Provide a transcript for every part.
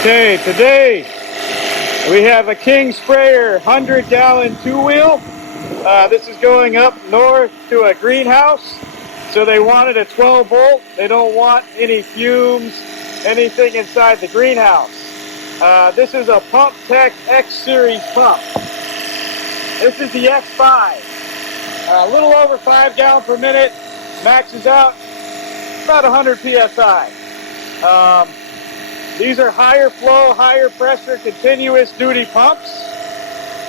Okay, today we have a King sprayer 100-gallon two-wheel. This is going up north to a greenhouse. So they wanted a 12-volt. They don't want any fumes, anything inside the greenhouse. This is a Pumptec X Series pump. This is the X5. A little over 5 gallons per minute. Maxes out about 100 psi. These are higher flow, higher pressure, continuous duty pumps.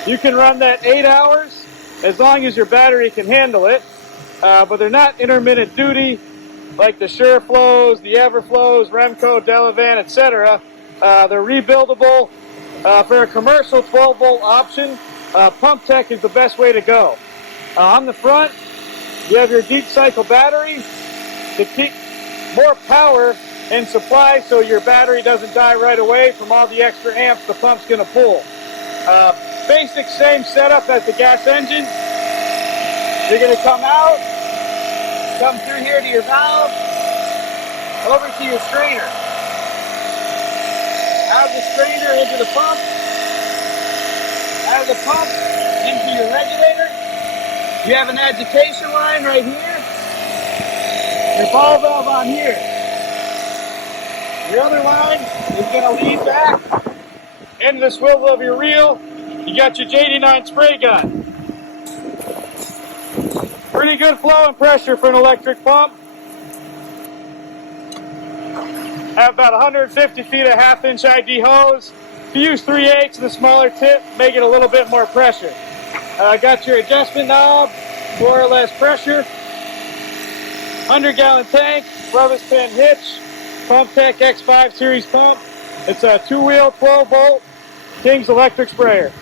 You can run that 8 hours as long as your battery can handle it. But they're not intermittent duty like the SureFlows, the Everflows, Remco, Delavan, etc. They're rebuildable. For a commercial 12-volt option, Pumptec is the best way to go. On the front, you have your deep cycle battery to keep more power and supply so your battery doesn't die right away from all the extra amps the pump's going to pull. Basic same setup as the gas engine. You're going to come out, come through here to your valve, over to your strainer. Out of the strainer into the pump, out of the pump into your regulator. You have an agitation line right here, your ball valve on here. Your other line is going to lead back into the swivel of your reel. You got your JD9 spray gun. Pretty good flow and pressure for an electric pump. Have about 150 feet of half-inch ID hose. If you use 3/8 and the smaller tip, make it a little bit more pressure. Got your adjustment knob, more or less pressure. 100-gallon tank, Brothers Pin hitch. Pumptec X5 series pump. It's a two-wheel 12-volt King's electric sprayer.